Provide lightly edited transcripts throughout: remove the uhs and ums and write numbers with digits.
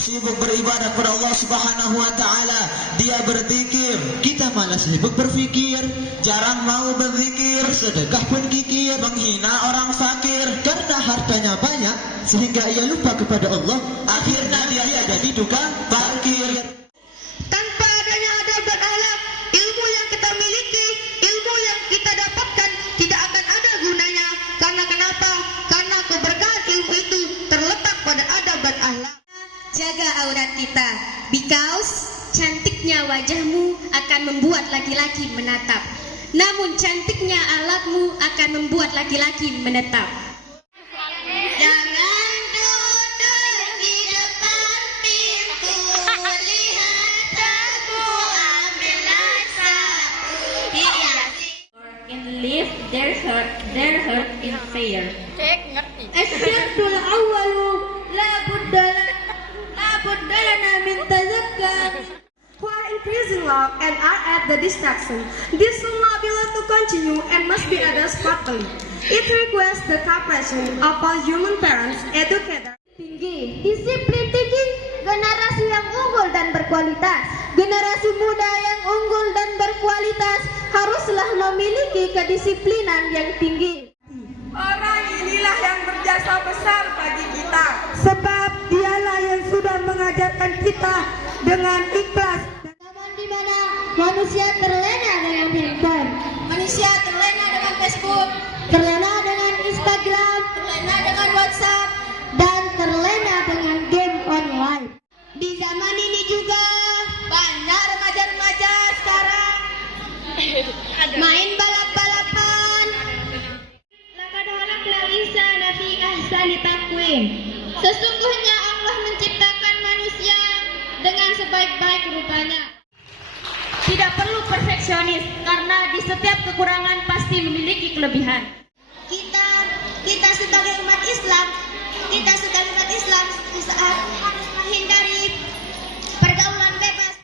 sibuk beribadah kepada Allah Subhanahu wa taala, dia berzikir. Kita malah sibuk berfikir, jarang mau berzikir, sedekah pun kikir, menghina orang fakir karena hartanya banyak sehingga ia lupa kepada Allah. Akhirnya dia jadi tukang parkir. Tanpa adanya adab dan akhlak, ilmu yang kita miliki, ilmu yang kita dapatkan tidak akan ada gunanya. Karena kenapa? Karena keberkahan ilmu itu terletak pada adab dan akhlak. Jaga aurat kita, because cantiknya wajahmu akan membuat laki-laki menatap. Namun cantiknya akhlakmu akan membuat laki-laki menetap. Jangan duduk di depan pintu, lihat aku ambillah sapu hiasi. In live their heart in fear. Asyadul awalu la buddalana min tazakkar. Who are increasing love and are at the distraction. This will not be allowed to continue and must be addressed properly. It requires the cooperation of all human parents, educators. Tinggi, disiplin tinggi, generasi yang unggul dan berkualitas. Generasi muda yang unggul dan berkualitas haruslah memiliki kedisiplinan yang tinggi. Orang inilah yang berjasa besar bagi kita. Sebab dialah yang sudah mengajarkan kita dengan ikhlas. Zaman di mana manusia terlena dengan handphone, manusia terlena dengan Facebook, terlena dengan Instagram, terlena dengan WhatsApp, dan terlena dengan game online. Di zaman ini juga banyak remaja-remaja sekarang main balap-balapan. Laqad khalaqnal insana fi ahsani taqwim. Sesungguhnya Allah menciptakan manusia dengan sebaik-baik rupanya. Tidak perlu perfeksionis, karena di setiap kekurangan pasti memiliki kelebihan. Kita sebagai umat Islam, harus menghindari pergaulan bebas.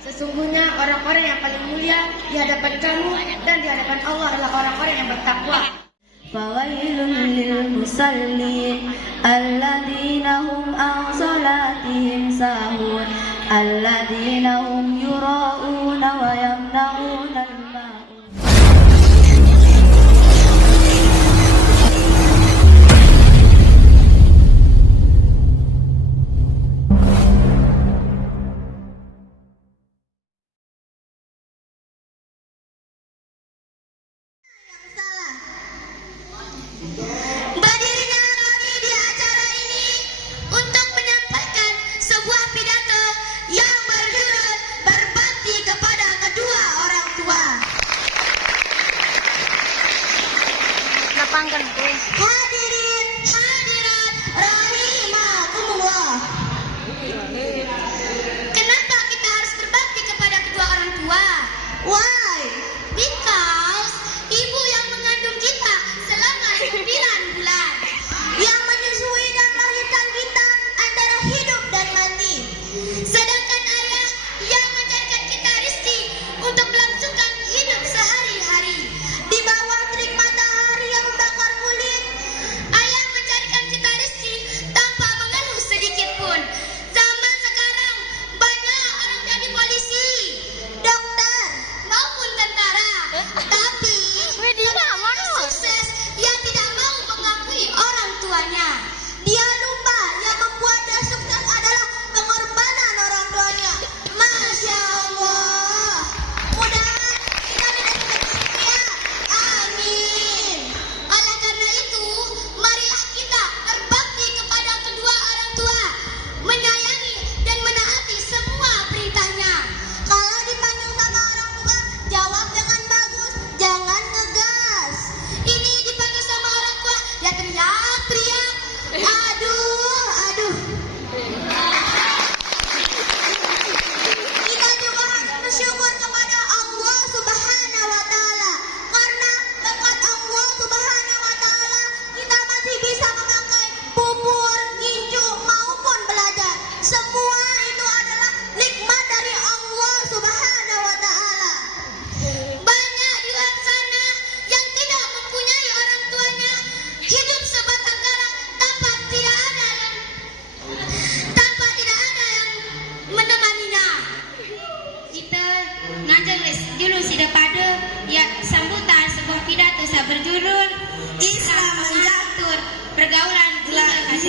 Sesungguhnya orang-orang yang paling mulia di hadapan kamu dan di hadapan Allah adalah orang-orang yang bertakwa. Fawailun lil musallin alladzina hum an salatihim sahun alladzina hum yura'una wa yamna'una al-ma'un. Berdirinya kami di acara ini untuk menyampaikan sebuah pidato yang berguna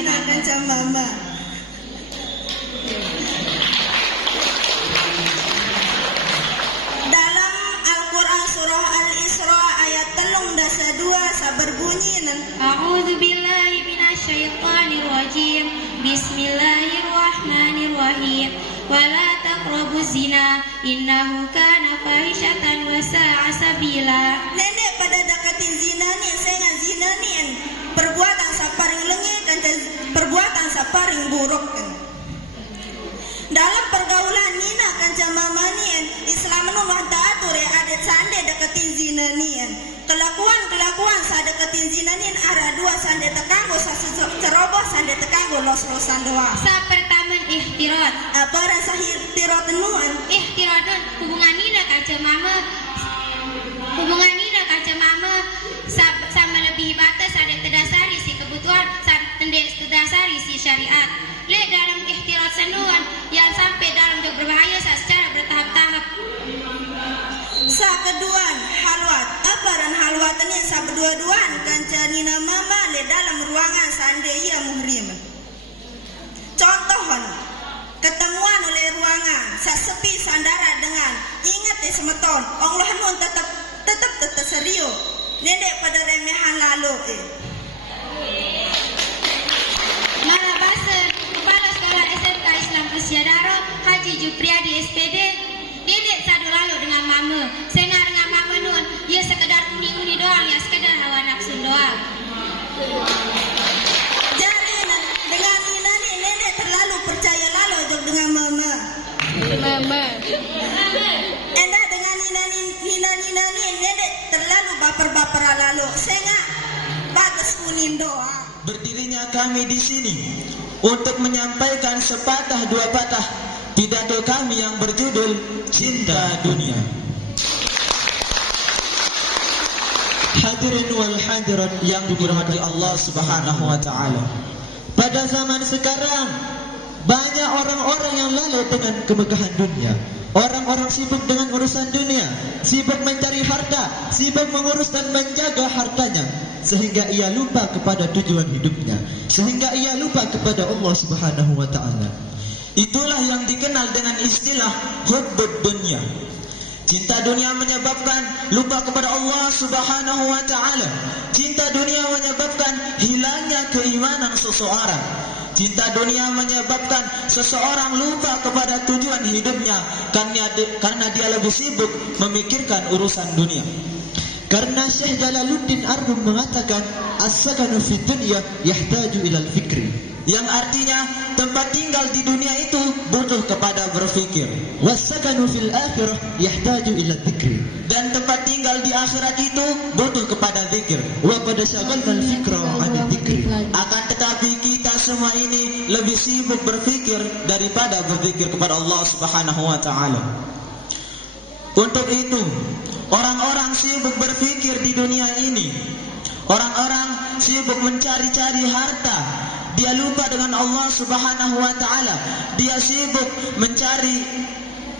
Nina kanca mama. Dalam Al-Quran surah Al-Isra ayat 32 berbunyi A'udzu billahi minasyaitonir rajim. Bismillahirrahmanirrahim. Wala taqrabuz zina innahu kana fahisyatan wa sa'a sabila. Nenek pada dekatin zina ni, saya zina ni perbuatan saparing lengit dan perbuatan saparing buruk kan. Dalam pergaulan Nina kanca mama ni Islam menunggu atur adat sande deketin zina ni kelakuan sa deketin zina ni arah dua sande tekanggo sa ceroboh sande tekanggo los-losan doa. Sa pertama ihtirat. Apa rasa ihtirat nuan? Ihtirat hubungan Nina kanca mama sama lebih batas ada terdasari si kebutuhan terdasari si syariat. Le dalam ihtirat senuan yang sampai dalam berbahaya secara bertahap-tahap. Sa keduan halwat apa dan halwat ini sa kedua-duan kanca Nina mama le dalam ruangan sande ia muhrim. Contohon ketemuan oleh ruangan sa sepi sandara dengan ingat semeton Allah nun tetap serius. Nedek pada remehan lalu Malah bahasa Kepala Sekolah SMK Islam Usia Daro Haji Jupriadi SPD. Dedek sadu lalu dengan mama. Sengar dengan mama nun. Ya sekedar uni-uni doang, ya sekedar hawa nafsu doang. Jadi dengan Nina ni nenek terlalu percaya lalu dengan mama. Endah dengan Nina ni nenek terlalu baper lalu. Senga bagus kuning doang. Berdirinya kami di sini untuk menyampaikan sepatah dua patah pidato kami yang berjudul Cinta Dunia. Hadirin wal hadirat yang dirahmati Allah Subhanahu wa taala. Pada zaman sekarang banyak orang-orang yang lalai dengan kemegahan dunia. Orang-orang sibuk dengan urusan dunia, sibuk mencari harta, sibuk mengurus dan menjaga hartanya, sehingga ia lupa kepada tujuan hidupnya, sehingga ia lupa kepada Allah Subhanahu wa taala. Itulah yang dikenal dengan istilah hubbud dunya. Cinta dunia menyebabkan lupa kepada Allah Subhanahu wa taala. Cinta dunia menyebabkan hilangnya keimanan seseorang. Cinta dunia menyebabkan seseorang lupa kepada tujuan hidupnya karena dia lebih sibuk memikirkan urusan dunia. Karena Syekh Jalaluddin Arhum mengatakan as-sakanu fid dunya yahtaju ilal fikri, yang artinya tempat tinggal di dunia itu butuh kepada berfikir. Was-sakanu fil akhirah yahtaju ila dzikri, dan tempat tinggal di akhirat itu butuh kepada zikir. Wa qad syaghalna al-fikra 'an dzikri. Akan tetapi kita semua ini lebih sibuk berfikir daripada berzikir kepada Allah Subhanahu wa taala. Untuk itu, orang-orang sibuk berfikir di dunia ini. Orang-orang sibuk mencari-cari harta. Dia lupa dengan Allah Subhanahu wa taala. Dia sibuk mencari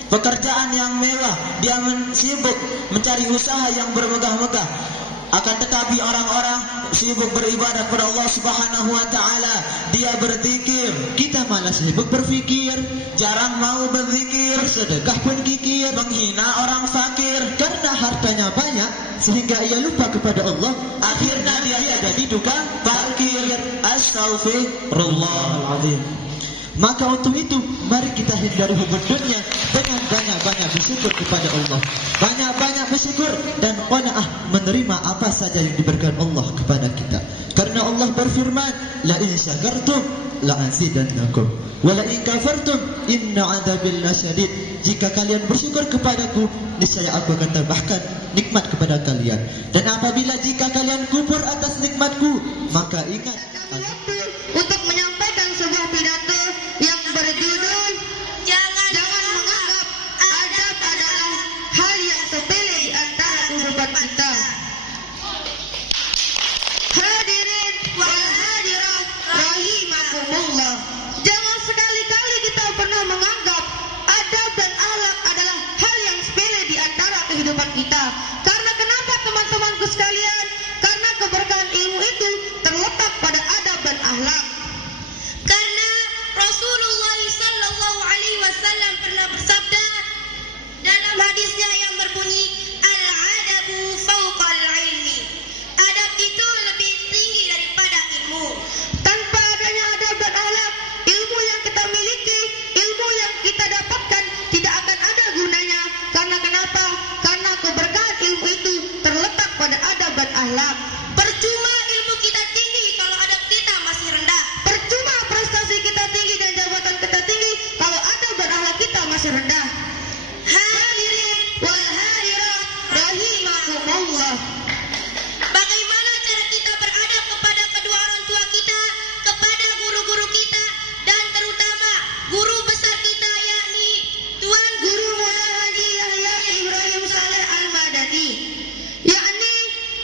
pekerjaan yang mewah. Dia sibuk mencari usaha yang bermegah-megah. Akan tetapi orang-orang sibuk beribadah kepada Allah Subhanahu wa taala. Dia berzikir, kita malah sibuk berfikir, jarang mau berzikir, sedekah pun kikir, menghina orang fakir karena hartanya banyak sehingga ia lupa kepada Allah. Akhirnya dia jadi tukang parkir. Astaghfirullahaladzim. Maka untuk itu mari kita hindari hubbud dunya dengan banyak-banyak bersyukur kepada Allah, banyak-banyak bersyukur dan qanaah menerima apa saja yang diberikan Allah kepada kita. Karena Allah berfirman, la in syakartum la azidannakum wa la in kafartum inna 'adzabi lasyadid. Jika kalian bersyukur kepadaku, niscaya aku akan tambahkan nikmat kepada kalian. Dan apabila jika kalian kufur atas nikmatku, maka ingat untuk menyampaikan sebuah pidato yang berjudul Jangan menganggap adab adalah hal yang sepele di antara kehidupan kita. Hadirin wal hadirat rahimakumullah. Jangan sekali-kali kita pernah menganggap adab dan akhlak adalah hal yang sepele di antara kehidupan kita. Karena kenapa teman-temanku sekalian? Karena keberkahan ilmu itu terletak pada adab dan akhlak. wasallam pernah bersabda dalam hadisnya yang berbunyi al-adabu fawqal ilmi. Adab itu lebih tinggi daripada ilmu. Tanpa adanya adab dan akhlak, ilmu yang kita miliki, ilmu yang kita dapatkan tidak akan ada gunanya. Karena kenapa? Karena keberkahan ilmu itu terletak pada adab dan akhlak. Percuma ilmu kita tinggi kalau adab kita masih rendah. Percuma prestasi kita tinggi dan jabatan kita tinggi kalau adab dan akhlak kita masih rendah. Hadirin Wal hadirat rahimakumullah. bagaimana cara kita beradab kepada kedua orang tua kita, kepada guru-guru kita, dan terutama guru besar kita yakni Tuan Guru Mulya Haji Yahya Ibrahim Saleh Al-Madani, yakni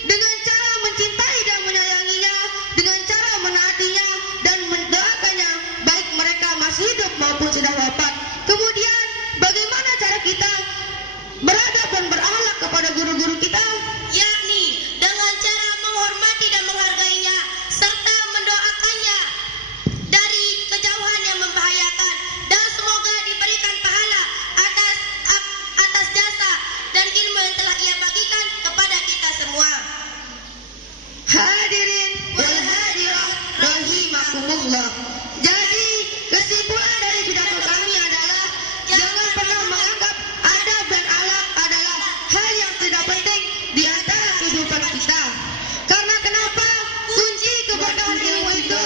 dengan cara mencintai dan menyayanginya, dengan cara menaatinya dan mendoakannya, baik mereka masih hidup maupun sudah wafat. Kemudian bagaimana cara kita beradab dan berakhlak kepada guru-guru kita? yakni dengan cara menghormati dan menghargainya serta mendoakannya dari kejauhan yang membahayakan, dan semoga diberikan pahala atas jasa dan ilmu yang telah ia bagikan kepada kita semua. Hadirin wal hadirat rahimakumullah. Jadi kesimpulan dari pidato kami adalah jangan pernah menganggap adab dan akhlak adalah hal yang tidak penting di antara kehidupan kita. Karena kenapa? Kunci keberkahan ilmu itu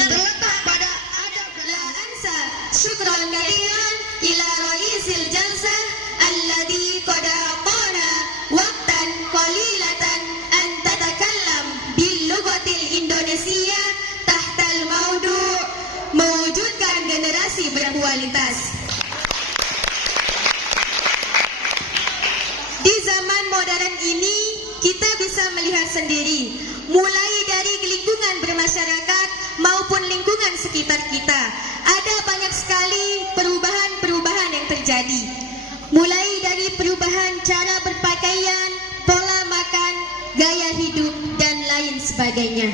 terletak pada adab dan La ansa syukran kathiran ila raisil jalsah alladhi qad aqana waqtan qalilatan an tatakallam bil lughatil Indonesia tahtal maudu' mewujudkan generasi berkualitas. Di zaman modern ini kita bisa melihat sendiri, mulai dari lingkungan bermasyarakat maupun lingkungan sekitar kita, ada banyak sekali perubahan-perubahan yang terjadi. Mulai dari perubahan cara berpakaian, pola makan, gaya hidup, dan lain sebagainya.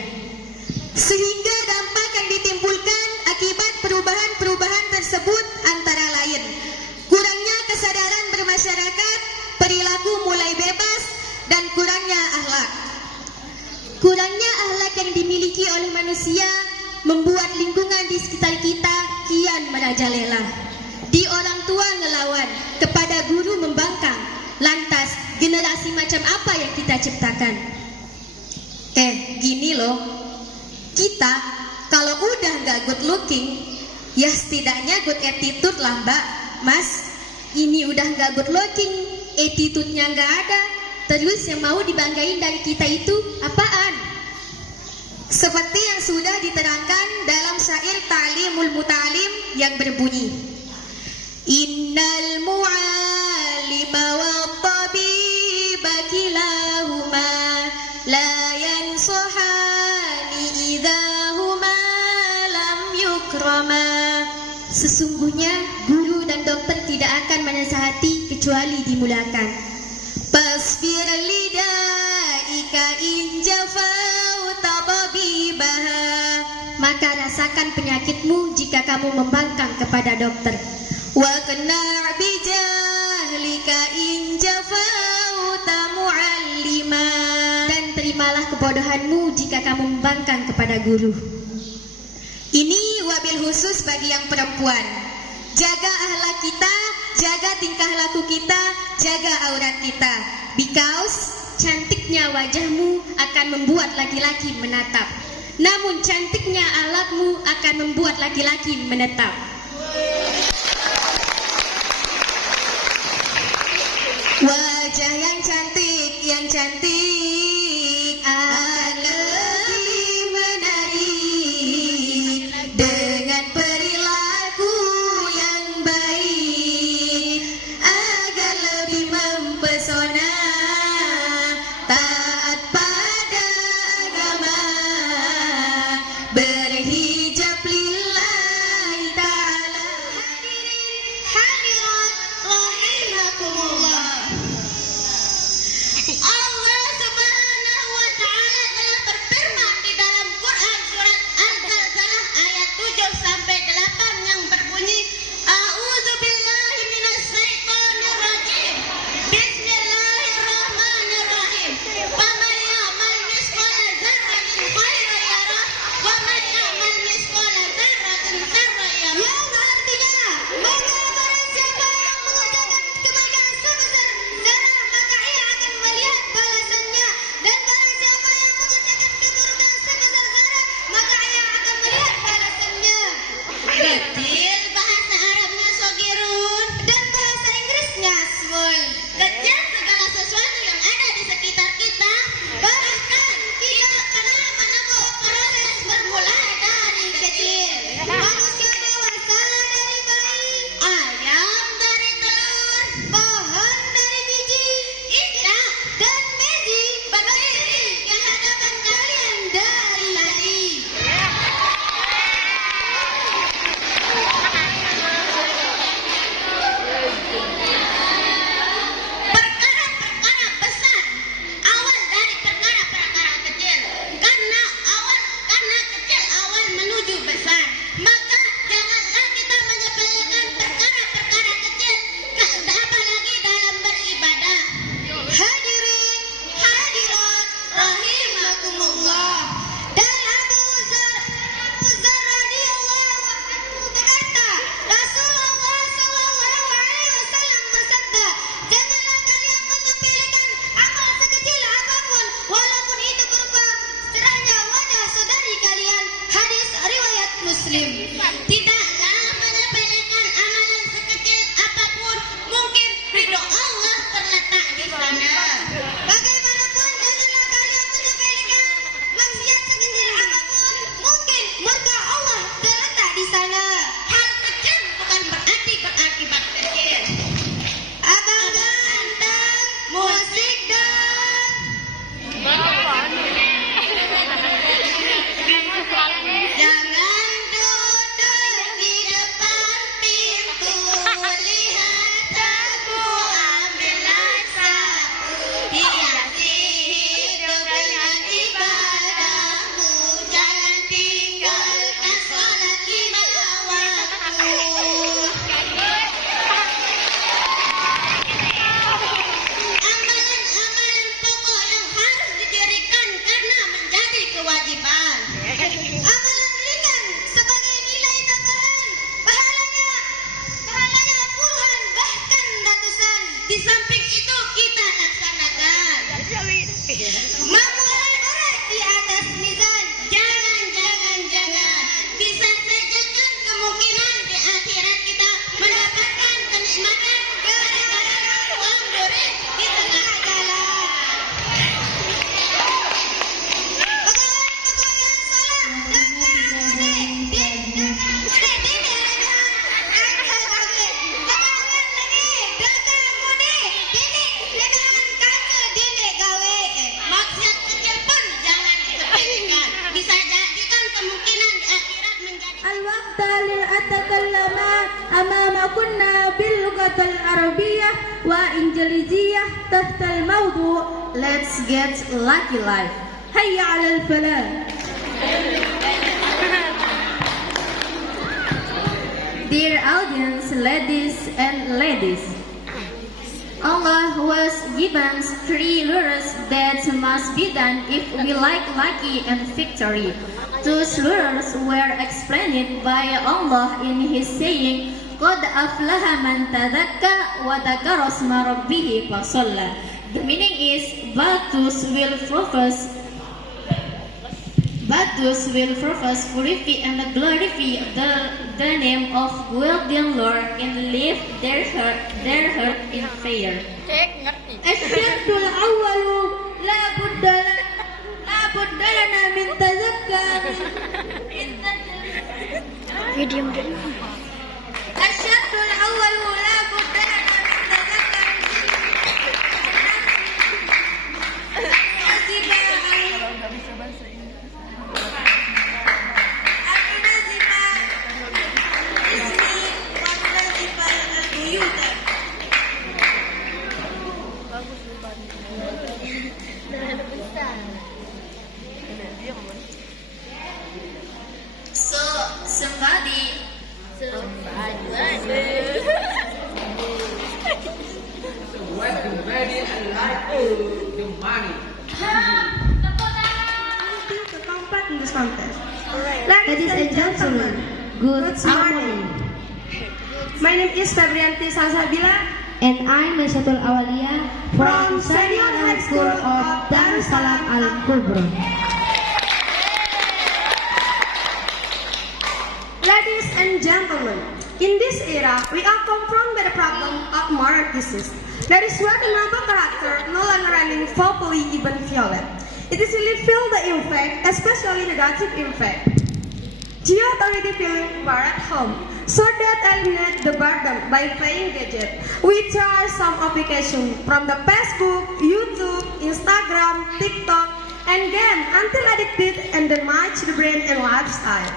Sehingga dampak yang ditimbulkan akibat perubahan-perubahan tersebut antara lain kurangnya kesadaran bermasyarakat, perilaku mulai bebas, dan kurangnya akhlak. Kurangnya akhlak yang dimiliki oleh manusia membuat lingkungan di sekitar kita kian merajalela. Di orang tua ngelawan, kepada guru membangkang. Lantas generasi macam apa yang kita ciptakan? Gini loh, kita kalau udah gak good looking, ya setidaknya good attitude lah mbak, mas. Ini udah gak good looking, attitude-nya gak ada, terus yang mau dibanggain dari kita itu apaan? Seperti yang sudah diterangkan dalam syair Ta'limul Muta'alim yang berbunyi, Innal mu'alima wa tabiba kilahuma la yansohani idahuma lam yukrama. Sesungguhnya guru dan dokter tidak akan menasihati kecuali dimulakan. Pasbir lidaika in jafau tabibaha. Maka rasakan penyakitmu jika kamu membangkang kepada dokter. Wa qna' bi jahlika in jafau mu'allima. Dan terimalah kebodohanmu jika kamu membangkang kepada guru. Ini wabil khusus bagi yang perempuan. Jaga akhlak kita, jaga tingkah laku kita, jaga aurat kita. Because cantiknya wajahmu akan membuat laki-laki menatap. Namun cantiknya akhlakmu akan membuat laki-laki menetap. Wajah yang cantik akan lebih menarik dengan perilaku yang baik agar lebih mempesona, taat pada agama, berhijab lillahi ta'ala. Hadirin hadirat rahimakumullah. Kecil, bahasa Arabnya sogirun dan bahasa Inggrisnya small. Kecil segala sesuatu yang ada di sekitar kita. Bahkan kita pernah menempuh proses bermula dari kecil. Manusia dewasa dari bayi, ayam dari telur, pohon dari biji, ikan dan Messi berdiri di hadapan kalian dari tadi. Perkara-perkara besar awal dari perkara-perkara kecil. Karena kecil awal menuju besar, maka janganlah kita menyepelekan perkara-perkara kecil, apalagi dalam beribadah. Hadirin, hadirat, rahimakumullah. Dan Abu Dzar radhiyallahu anhu berkata, Rasulullah sallallahu alaihi wasallam bersabda, janganlah kalian menyepelekan amal sekecil apapun, walaupun itu berupa cerahnya wajah saudari kalian. Hadis riwayat Muslim. Tidaklah menyepelekan amalan sekecil apapun, mungkin ridho Allah terletak di sana. Bagaimanapun janganlah kalian menyepelekan maksiat sekecil apapun, mungkin murka Allah terletak di sana. Hal kecil bukan berarti berakibat kecil. Abang ganteng, musik dong. Jangan duduk di depan pintu, lihat aku ambillah sapu, hiasi hidup dengan ibadahmu, jangan tinggalkan sholat lima waktu. Amalan-amalan pokok yang harus didirikan karena menjadi kewajiban. Amalan ringan sebagai nilai tambahan, pahalanya puluhan bahkan ratusan. Di samping itu kita laksanakan. Mengurai-urai di atas mizan. Jangan. Bisa saja kan kemungkinan di akhirat kita mendapatkan kenikmatan gara-gara uang duit di tengah jalan. Pegawai-pegawai salah maksiat kecil pun jangan disepelekan. Bisa jadikan kemungkinan di akhirat menjadi الوقت لنتكلم أمام كنا باللغة العربية وإنجليزية تحت الموضوع Let's get lucky life. هيا على الفلاح. Dear audience, ladies and ladies, Allah was given 3 rules that must be done if we like lucky and victory. Those rules were explained by Allah in His saying, "Qad aflaha man tadakka wa dzakara isma rabbih fasalla." The meaning is, but those will profess purify and glorify the name of Guardian Lord and leave their heart in prayer. الشرط الأول لا بد لنا من تزكى الشرط الأول لا بد لنا So somebody What the money and like the money. To compete in this contest. Ladies and gentlemen, good morning. My name is Febrianti Salsabila And I'm Masyatul Awalia from Senior High School of Darussalam Al-Kubra. Ladies and gentlemen, gentlemen, in this era, we are confronted by the problem of moral disease. That is why the noble character no longer running vocally even violent. It is really feel the impact, especially negative impact. Youth already feeling bored at home, so that eliminate the burden by playing gadget. We try some applications from the Facebook, YouTube, Instagram, TikTok, and game until addicted and damage the brain and lifestyle.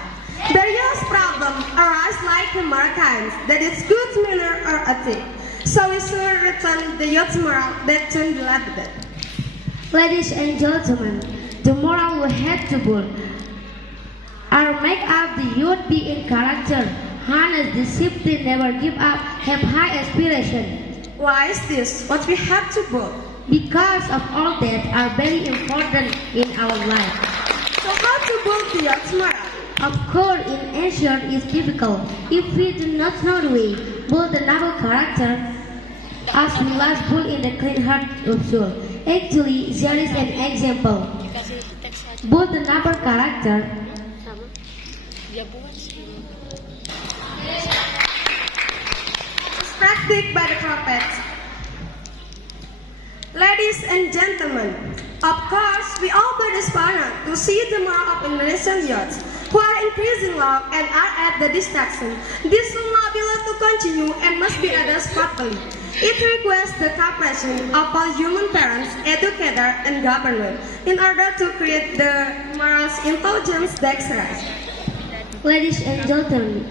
Various problems arise like more kinds, that is good manner or ethic. So we should return the youth's moral that soon dilapidated. Ladies and gentlemen, the moral we have to build are make up the youth be in character, honest, discipline, never give up, have high aspiration. Why is this what we have to build? Because of all that are very important in our life. So how to build the youth's moral? Of course, in ancient is difficult. If we do not know the way, build the noble character, as well as build in the clean heart of soul. Actually, there is an example. Build the noble character. Practiced by the prophets. Ladies and gentlemen, of course, we all be despondent to see the moral of Indonesian youths who are increasing love and are at the distraction. This will not be allowed to continue and must be addressed properly. It requires the cooperation of all human parents, educators, and government in order to create the moral intelligence that rise. Ladies and gentlemen,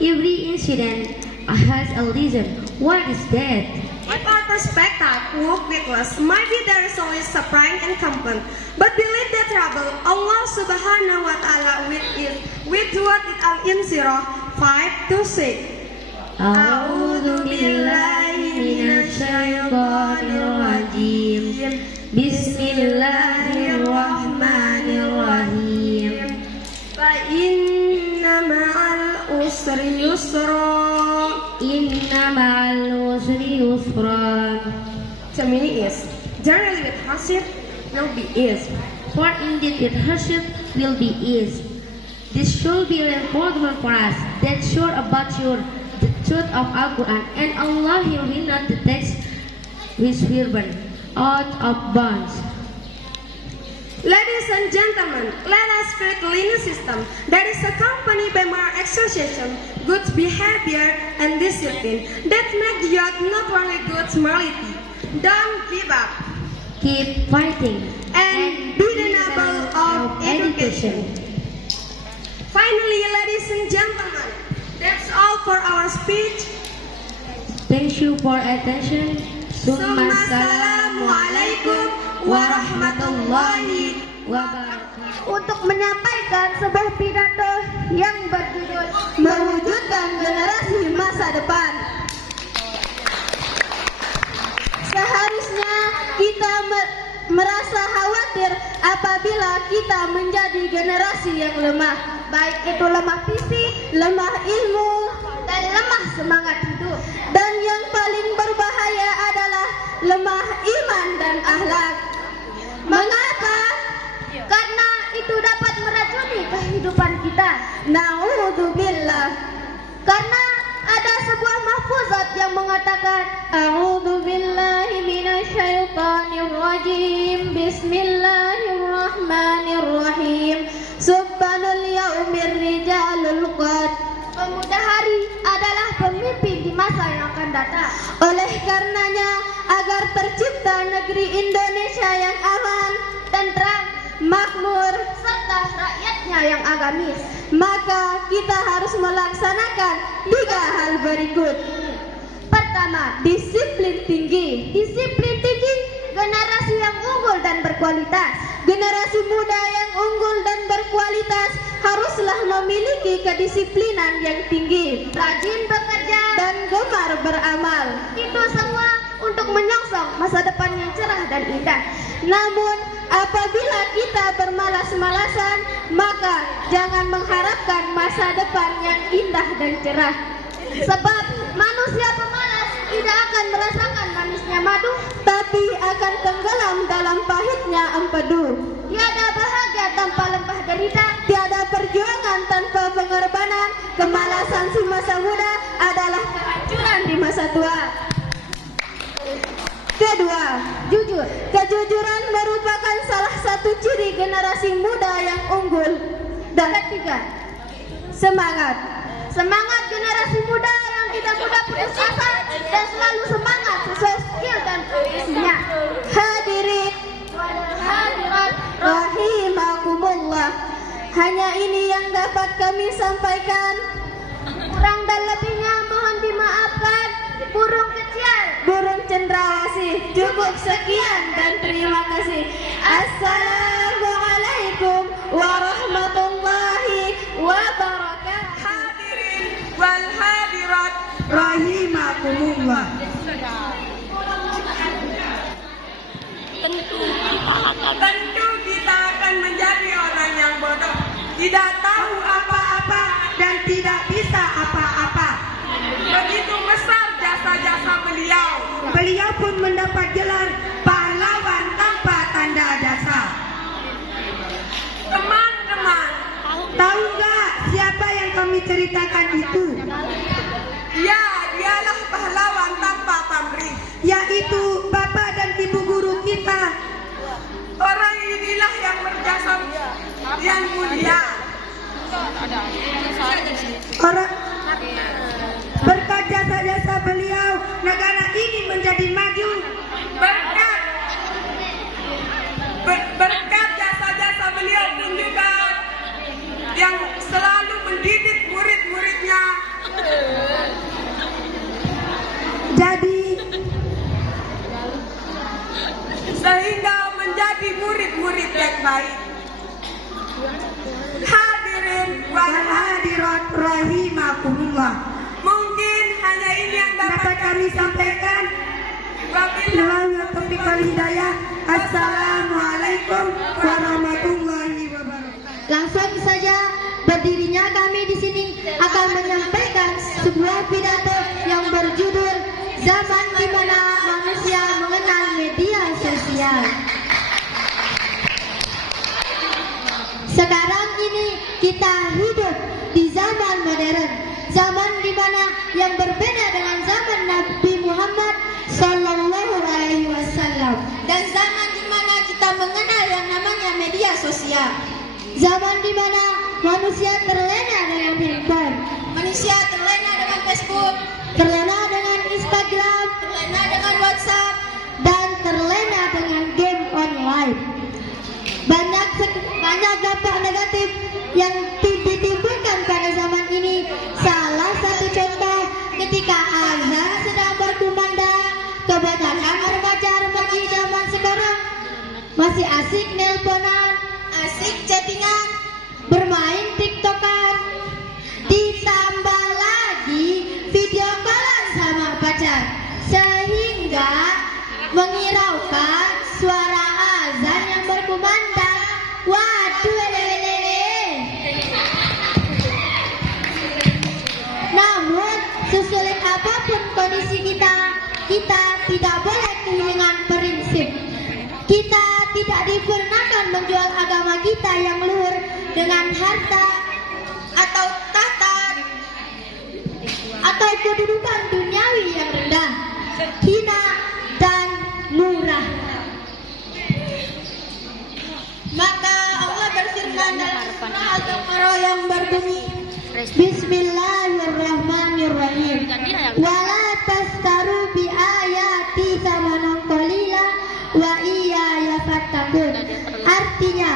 every incident has a reason. What is that? If our perspective look witness, maybe there is only suffering and complaint. But believe the trouble, Allah subhanahu wa ta'ala with what it al-Insyirah 5-6. A'udzu billahi minasyaitonir rajim. Bismillahirrahmanirrahim. Fa inna ma'al usri yusra. Inna ma'al usri yusra. The meaning is, generally with hardship will be ease. For indeed with hardship will be ease. This should be reinforcement for us. That sure about the truth of Al-Quran. And Allah will not the text with fervent out of bounds. Ladies and gentlemen, let us create a linear system that is accompanied by moral exertion, good behavior, and discipline that make the youth not only good morality. Don't give up. Keep fighting And be the noble of education. Finally, ladies and gentlemen, that's all for our speech. Thank you for attention. Assalamualaikum warahmatullahi wabarakatuh. Untuk menyampaikan sebuah pidato yang berjudul Mewujudkan Generasi Masa Depan. Seharusnya kita merasa khawatir apabila kita menjadi generasi yang lemah, baik itu lemah fisik, lemah ilmu, dan lemah semangat hidup. Dan yang paling berbahaya adalah lemah iman dan akhlak. Mengapa? Karena itu dapat meracuni kehidupan kita. Na'udzubillah. Karena ada sebuah mahfuzat yang mengatakan A'udzubillahi minasyaitonirrajim. Bismillahirrahmanirrahim. Subhanal yaumir rijalul qad. Pemuda hari adalah pemimpin di masa yang akan datang. Oleh karenanya, agar tercipta negeri Indonesia yang aman, tentram, makmur, serta rakyatnya yang agamis, maka kita harus melaksanakan 3 hal berikut. Pertama, disiplin tinggi. Disiplin tinggi, generasi yang unggul dan berkualitas. Generasi muda yang unggul dan berkualitas haruslah memiliki kedisiplinan yang tinggi, rajin bekerja, dan gemar beramal. Itu semua untuk menyongsong masa depan yang cerah dan indah. Namun, apabila kita bermalas-malasan, maka jangan mengharapkan masa depan yang indah dan cerah. Sebab manusia pemalas tidak akan merasakan manisnya madu, tapi akan tenggelam dalam pahitnya empedu. Tiada bahagia tanpa lembah derita, tiada perjuangan tanpa pengorbanan, kemalasan si masa muda adalah kehancuran di masa tua. Kedua, jujur. Kejujuran merupakan salah satu ciri generasi muda yang unggul. Dan ketiga, semangat. Semangat generasi muda yang tidak mudah putus asa dan selalu semangat sesuai skill dan profesinya. Hadirin hadirat rahimakumullah. Hanya ini yang dapat kami sampaikan. Kurang dan lebihnya mohon dimaafkan. Burung kecil, burung cendrawasih. Cukup sekian dan terima kasih. Assalamualaikum warahmatullahi wabarakatuh. Hadirin wal hadirat Rahimakumullah. Tentu kita akan menjadi orang yang bodoh, tidak tahu apa-apa dan tidak bisa apa-apa. Begitu besar jasa-jasa beliau. Beliau pun mendapat gelar pahlawan tanpa tanda jasa. Teman-teman, Tahu nggak siapa yang kami ceritakan itu? ya dialah pahlawan tanpa pamrih. Yaitu Bapak dan Ibu guru kita. Orang inilah yang berjasa yang mulia. Berkat jasa-jasa beliau, negara ini menjadi maju. Berkat jasa-jasa beliau pun juga yang selalu mendidik murid-muridnya. Jadi Sehingga menjadi murid-murid yang baik. Hadirin wal wal hadirat rahimakumullah. mungkin hanya ini yang Dapat kami sampaikan. Wabillahi Wabillahi taufiq wal hidayah. Assalamualaikum warahmatullahi wabarakatuh. Langsung saja berdirinya kami di sini akan menyampaikan sebuah pidato yang berjudul Zaman di mana manusia mengenal media sosial. Sekarang ini kita hidup di zaman modern, zaman di mana yang berbeda dengan zaman Nabi Muhammad Sallallahu Alaihi Wasallam, dan zaman di mana kita mengenal yang namanya media sosial. Zaman di mana manusia terlena dengan handphone, manusia terlena dengan Facebook, terlena dengan Instagram, terlena dengan WhatsApp, dan terlena dengan game online. Banyak dampak negatif yang ditimbulkan pada zaman ini. Salah satu contoh, ketika azan sedang berkumandang, kebanyakan remaja-remaja zaman sekarang masih asik nelponan, asik chattingan, bermain tiktokan, ditambah lagi video callan sama pacar, sehingga mengiraukan suara azan yang berkumandang. Waduh, lele. Namun sesulit apapun kondisi kita tidak boleh kehilangan prinsip. Kita tidak dipernahkan menjual agama kita yang luhur dengan harta atau tahta atau kedudukan duniawi yang rendah, hina dan murah. Maka Allah berfirman dalam surah Al-Baqarah yang berbunyi, Bismillahirrahmanirrahim. Wala tastaru bi ayati tsamanan qalila wa iyaya fattaqun. Artinya,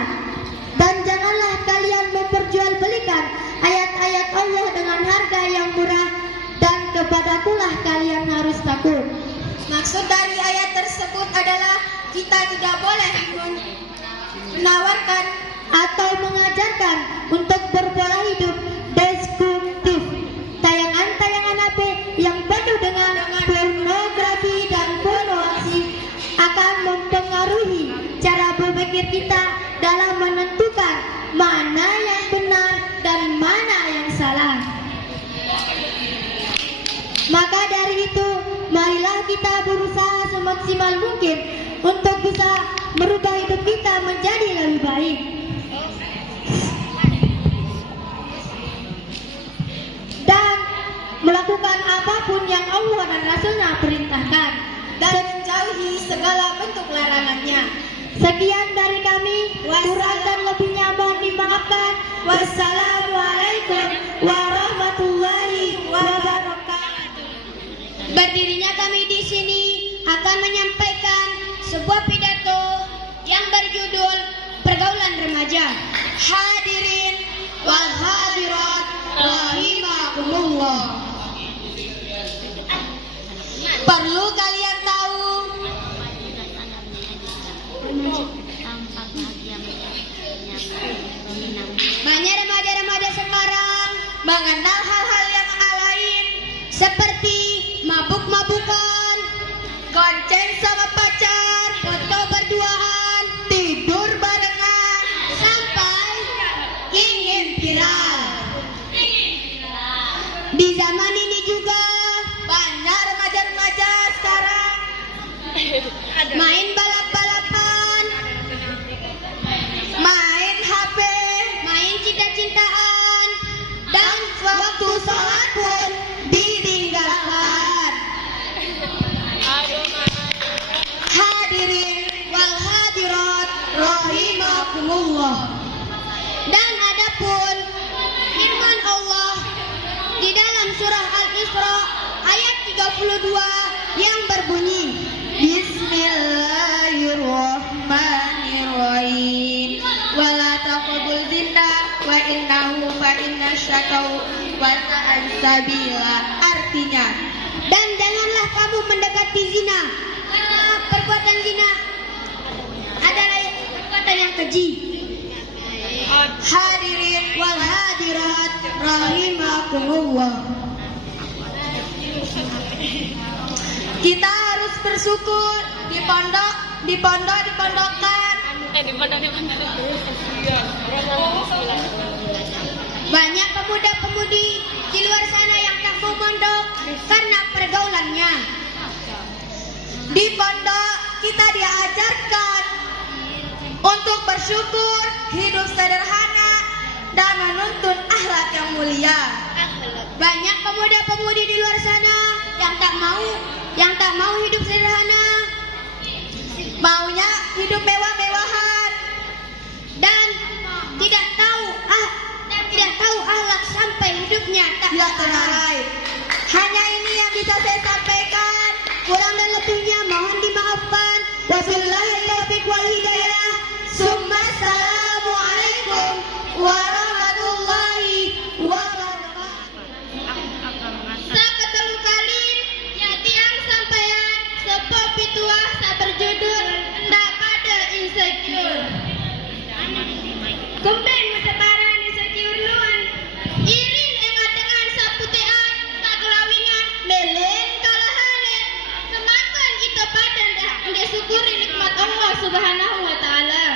dan janganlah kalian memperjualbelikan ayat-ayat Allah dengan harga yang murah, dan kepadakulah kalian harus takut. Maksud dari ayat tersebut adalah kita tidak boleh menawarkan atau mengajarkan untuk berpola hidup destruktif. Tayangan-tayangan HP yang penuh dengan pornografi dan pornografi akan mempengaruhi cara berpikir kita dalam menentukan mana yang benar dan mana yang salah. Maka dari itu, marilah kita berusaha semaksimal mungkin untuk bisa merubah hidup kita menjadi lebih baik. apapun yang Allah dan Rasulnya perintahkan dan menjauhi segala bentuk larangannya. Sekian dari kami, kurang dan lebihnya mohon dimaafkan. Wassalamualaikum warahmatullahi wabarakatuh. Berdirinya kami di sini akan menyampaikan sebuah pidato yang berjudul Pergaulan Remaja. Hadirin wal hadirat rahimakumullah. Perlu kalian tahu banyak remaja-remaja sekarang mengenal hal-hal yang lain seperti mabuk-mabukan, gonceng sama pacar, foto berduaan, tidur barengan, sampai ingin viral. Di zaman ini juga banyak remaja-remaja sekarang main balap-balapan, main HP, main cinta-cintaan, dan waktu sholat pun ditinggalkan. Hadirin wal hadirat rahimakumullah. Dan adapun firman Allah di dalam surah Al-Isra ayat 32 yang berbunyi, Bismillahirrahmanirrahim. Wala taqrabul zina wa innahu fa inna syakau wa sa'an sabila. Artinya, dan janganlah kamu mendekati zina, karena perbuatan zina adalah perbuatan yang keji. Hadirin wal hadirat rahimakumullah. Kita harus bersyukur dipondokkan. Banyak pemuda-pemudi di luar sana yang tak mau mondok karena pergaulannya. Di pondok kita diajarkan untuk bersyukur, hidup sederhana, dan menuntun akhlak yang mulia. Banyak pemuda-pemudi di luar sana yang tak mau hidup sederhana, maunya hidup mewah-mewahan, dan tidak tahu akhlak sampai hidupnya tak terharai. Hanya ini yang bisa saya sampaikan. Kurang dan lebihnya mohon dimaafkan. Wabillahi taufiq wal hidayah. Summa assalamualaikum warahmatullahi wabarakatuh. Saketelu kalin ya tiang sampean sepop pituah sa berjudul ndak pada insecure. Kumben mutebaran insecure luan. Irin engat dengan saputean sagelawingan melen kalahane. Semakan kita padan dah ende syukuri nikmat Allah Subhanahu wa taala.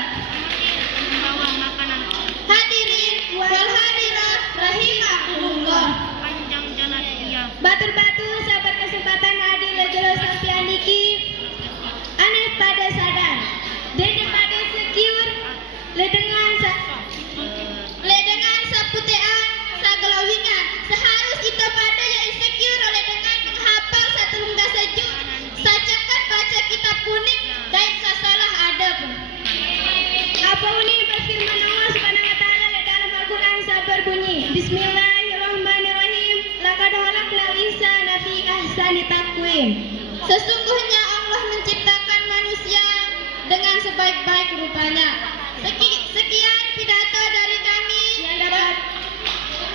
Hadirin wal hadirat rahimakumullah. Batur-batur sahabat kesempatan hadir lejelas sampian niki. Aneh pada sadar. Dede pada secure ledengan saputean sagelawingan. Seharus kita pada yang insecure oleh dengan menghafal satu lungga sejuk. Sacakan baca kitab kuning dan sasalah adab. Apa ini berfirman Allah Subhanahu wa taala dalam Al-Qur'an sabar bunyi. Bismillahirrahmanirrahim. Laqad khalaqnal insana fi ahsani taqwim. Sesungguhnya Allah menciptakan manusia dengan sebaik-baik rupanya. Sekian pidato dari kami yang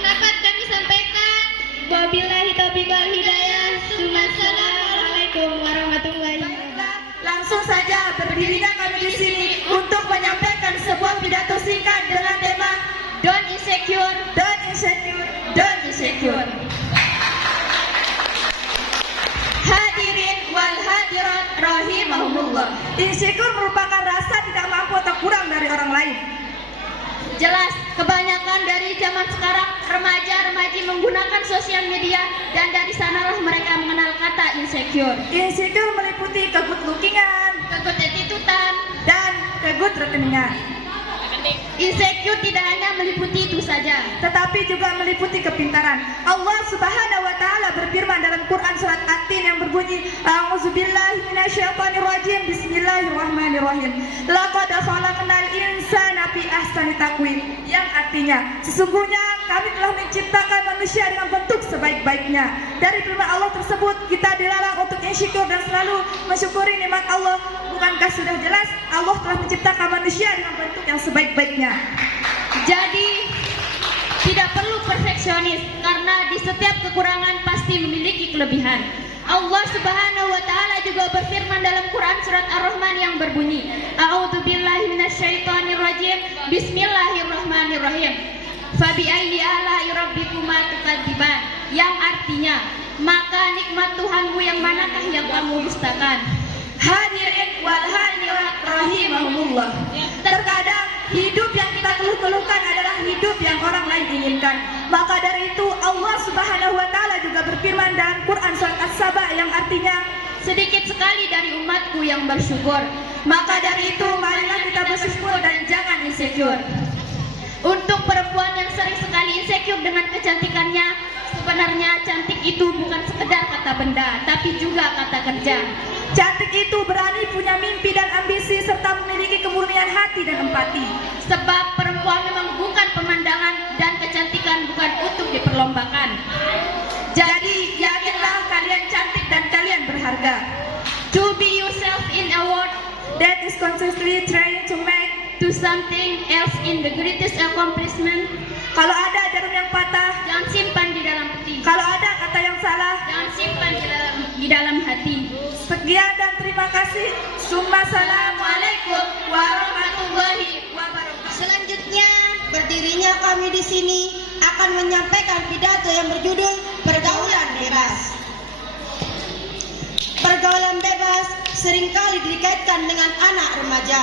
dapat kami sampaikan. Wabillahi taufiq wal hidayah. Assalamualaikum warahmatullahi wabarakatuh. Langsung saja berdirinya kami di sini untuk menyampaikan sebuah pidato singkat dengan tema Don't insecure, Don't insecure, Don't insecure. Hadirin wal hadirat rahimahumullah. Insecure merupakan rasa tidak mampu atau kurang dari orang lain. Jelas, kebanyakan dari zaman sekarang remaja-remaji menggunakan sosial media dan dari sanalah mereka mengenal kata insecure. Insecure meliputi kegut lookingan, Kegut attitude-an, dan kegut rekeningan. insecure tidak hanya meliputi itu saja. Tetapi juga meliputi kepintaran. Allah Subhanahu wa taala berfirman dalam Quran batin yang berbunyi A'udzubillahi minasyaitonirrajim. Bismillahirrahmanirrahim. Laqad khalaqnal insana fi ahsani taqwim, yang artinya sesungguhnya kami telah menciptakan manusia dengan bentuk sebaik-baiknya. Dari firman Allah tersebut kita dilarang untuk insyikur dan selalu mensyukuri nikmat Allah. Bukankah sudah jelas Allah telah menciptakan manusia dengan bentuk yang sebaik-baiknya? Jadi tidak perlu perfeksionis, karena di setiap kekurangan pasti memiliki kelebihan. Allah Subhanahu wa taala juga berfirman dalam Quran surat Ar-Rahman yang berbunyi, A'udzubillahi minasyaitonirrajim. Bismillahirrahmanirrahim. Fabi ayyi ala'i rabbikuma tukadziban, yang artinya, maka nikmat Tuhanmu yang manakah yang kamu dustakan? Hadirin wal hadirat rahimahumullah. Terkadang hidup yang kita keluh-keluhkan adalah hidup yang orang lain inginkan. Maka dari itu Allah Subhanahu wa taala juga berfirman dalam Quran surat As-Saba yang artinya, sedikit sekali dari umatku yang bersyukur. maka dari itu marilah kita bersyukur dan jangan insecure. Untuk perempuan yang sering sekali insecure dengan kecantikannya, sebenarnya cantik itu bukan sekedar kata benda, tapi juga kata kerja. Cantik itu berani, punya mimpi dan ambisi, serta memiliki kemurnian hati dan empati. Sebab perempuan memang bukan pemandangan dan kecantikan bukan untuk diperlombakan. Jadi yakinlah kalian cantik dan kalian berharga. To be yourself in a world That is constantly trying to make. to something else in the greatest accomplishment. Kalau ada jarum yang patah, Jangan simpan di dalam peti. kalau ada kata yang salah. Jangan simpan di dalam hati. Sekian dan terima kasih. Assalamualaikum warahmatullahi wabarakatuh. Selanjutnya, berdirinya kami di sini akan menyampaikan pidato yang berjudul Pergaulan Bebas. Pergaulan bebas seringkali dikaitkan dengan anak remaja.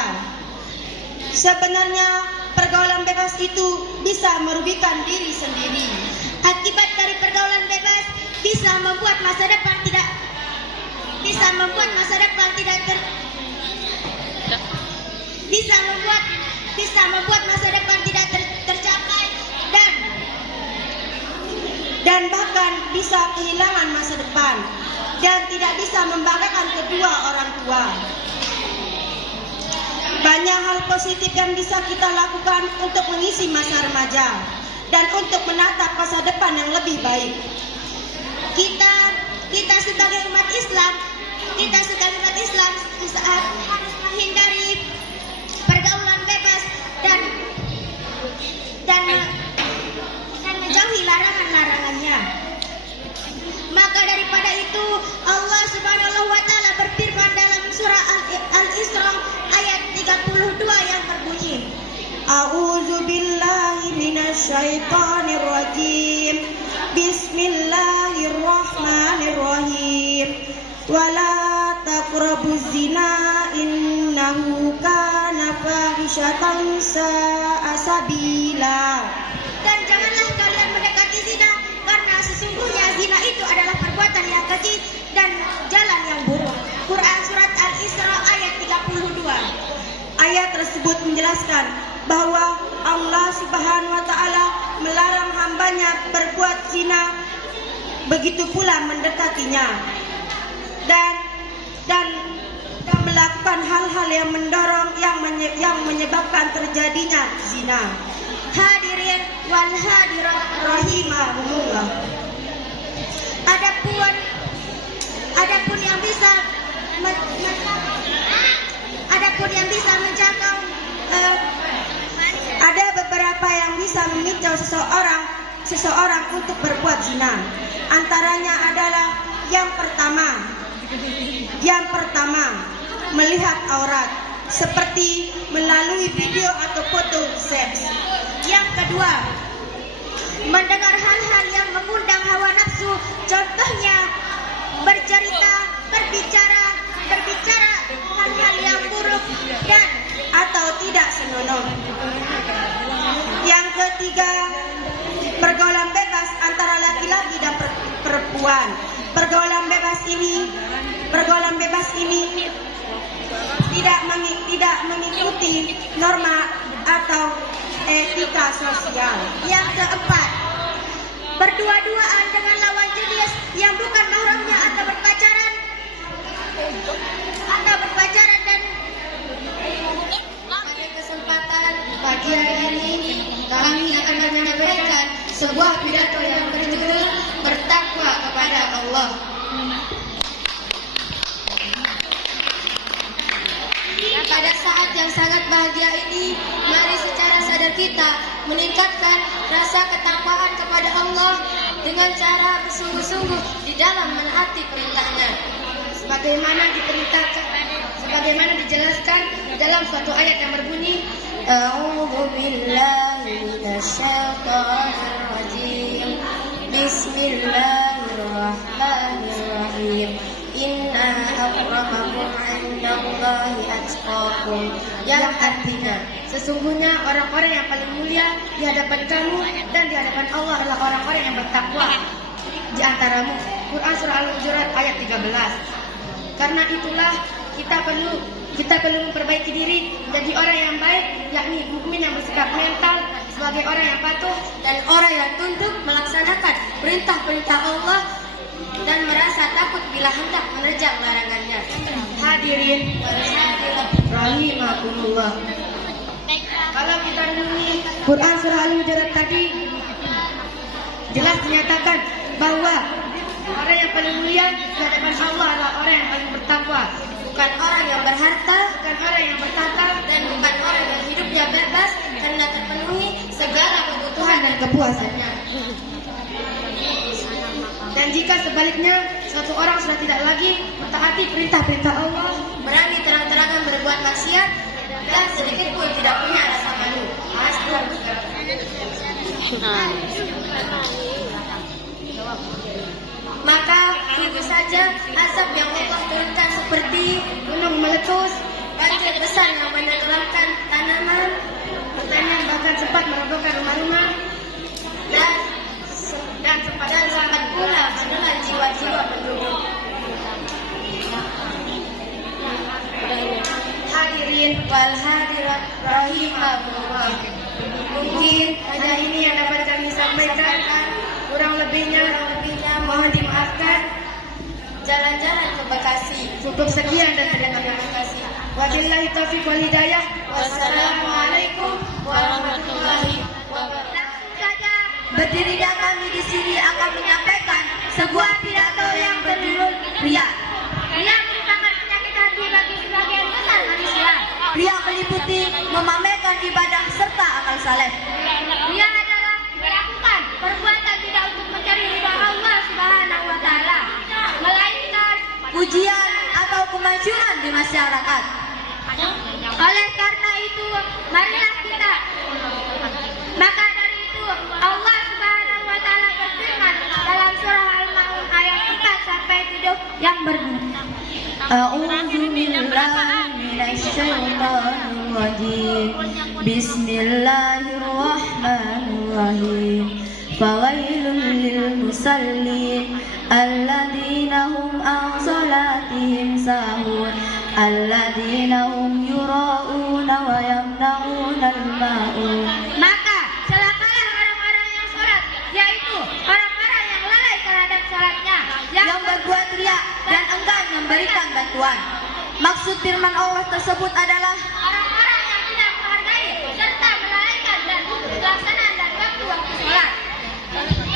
Sebenarnya, pergaulan bebas itu bisa merugikan diri sendiri. Akibat dari pergaulan bebas bisa membuat masa depan tidak tercapai dan bahkan bisa kehilangan masa depan dan tidak bisa membanggakan kedua orang tua. Banyak hal positif yang bisa kita lakukan untuk mengisi masa remaja dan untuk menatap masa depan yang lebih baik. Kita sebagai umat Islam harus menghindari pergaulan bebas dan menjauhi larangan-larangannya. Maka daripada itu Allah Subhanahu wa taala berfirman dalam surah Al-Isra ayat 32 yang berbunyi, A'udzu billahi minasyaitonir rajim. Bismillahirrahmanirrahim. Wala taqrabuz zina innahu kana fahisyatan sa'a sabila. Dan janganlah kalian mendekati zina, karena sesungguhnya zina itu adalah perbuatan yang keji dan jalan yang buruk. Quran surat Al-Isra ayat 32. Ayat tersebut menjelaskan bahwa Allah Subhanahu wa taala melarang hambanya berbuat zina, begitu pula mendekatinya dan melakukan hal-hal yang mendorong yang menyebabkan terjadinya zina. Hadirin wal hadirat rahimahumullah. Adapun yang bisa menjangkau ada beberapa yang bisa memicu seseorang untuk berbuat zina. Antaranya adalah yang pertama melihat aurat, seperti melalui video atau foto seks. Yang kedua, mendengar hal-hal yang mengundang hawa nafsu, contohnya berbicara hal-hal yang buruk dan atau tidak senonoh. Yang ketiga, pergaulan bebas antara laki-laki dan perempuan. Pergaulan bebas ini tidak mengikuti norma atau etika sosial. Yang keempat, berdua-duaan dengan lawan jenis yang bukan mahramnya atau berpacaran kita meningkatkan rasa ketakwaan kepada Allah dengan cara bersungguh-sungguh di dalam menaati perintahnya. Sebagaimana dijelaskan dalam suatu ayat yang berbunyi, A'udzu billahi minasyaitonir rajim. Bismillahirrahmanirrahim. Inna akramakum 'indallahi atqakum. Yang artinya, sesungguhnya orang-orang yang paling mulia di hadapan kamu dan di hadapan Allah adalah orang-orang yang bertakwa di antaramu. Quran surah Al-Hujurat ayat 13. Karena itulah kita perlu memperbaiki diri menjadi orang yang baik, yakni mukmin yang bersikap mental sebagai orang yang patuh dan orang yang tunduk melaksanakan perintah-perintah Allah dan merasa takut bila hendak menerjang larangannya. Hadirin rahimakumullah. Kalau kita renungi Quran surah Al-Hujurat tadi, jelas dinyatakan bahwa orang yang paling mulia di hadapan Allah adalah orang yang paling bertakwa, bukan orang yang berharta, bukan orang yang bertata, dan bukan orang yang hidupnya bebas karena terpenuhi segala kebutuhan dan kepuasannya. Dan jika sebaliknya, suatu orang sudah tidak lagi mentaati perintah-perintah Allah, berani terang-terangan berbuat maksiat, dan sedikit pun tidak punya rasa malu. Maka tunggu saja azab yang Allah turunkan seperti gunung meletus, banjir besar yang menenggelamkan tanaman, pertanian bahkan sempat merobohkan rumah-rumah, dan sempat pula menelan jiwa-jiwa penduduk. Hadirin wal hadirat rahimakumullah. Mungkin hanya ini yang dapat kami sampaikan. Kurang lebihnya mohon dimaafkan. Jalan-jalan ke Bekasi. Cukup sekian dan terima kasih. Wabillahi taufiq wal hidayah. Wassalamualaikum warahmatullahi wabarakatuh. Berdirinya kami di sini akan menyampaikan sebuah pidato yang berjudul Ria. Ria merupakan penyakit hati bagi sebagian besar manusia. Ria meliputi memamerkan ibadah serta amal saleh. Ria adalah melakukan perbuatan tidak untuk mencari ridha Allah Subhanahu wa taala, melainkan pujian atau kemajuan di masyarakat. Oleh karena itu, marilah kita. Maka dari itu Allah Subhanahu wa taala berfirman dalam surah Al-Maun ayat 4 sampai 7 yang berbunyi, A'udzu billahi minasyaitonir rajim. Bismillahirrahmanirrahim. Fawailul lil musallin alladzina hum an salatihim sahun alladzina hum yura'una wa yamna'una al-ma'un. Maka celakalah orang-orang yang salat, yaitu orang-orang yang lalai terhadap salatnya, yang berbuat riya dan enggan memberikan bantuan. Maksud firman Allah tersebut adalah orang-orang yang tidak menghargai serta melalaikan dan pelaksanaan dan waktu-waktu salat.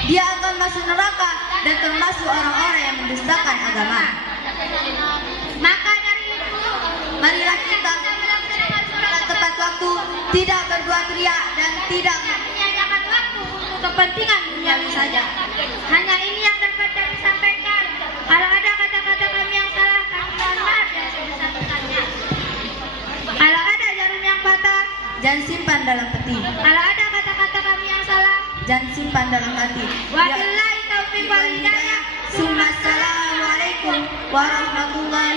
Dia akan masuk neraka dan termasuk orang-orang yang mendustakan agama. Maka dari itu, marilah kita melaksanakan salat tepat waktu, tidak berbuat riya dan tidak menyanyiakan waktu untuk kepentingan duniawi saja. Hanya ini yang dapat kami sampaikan. Kalau ada kata-kata kami yang salah, kami mohon maaf yang sebesar-besarnya. Kalau ada jarum yang patah, jangan simpan dalam peti. Kalau ada kata-kata kami yang salah, jangan simpan dalam hati. Wabillahi taufiq wal hidayah. Assalamualaikum warahmatullahi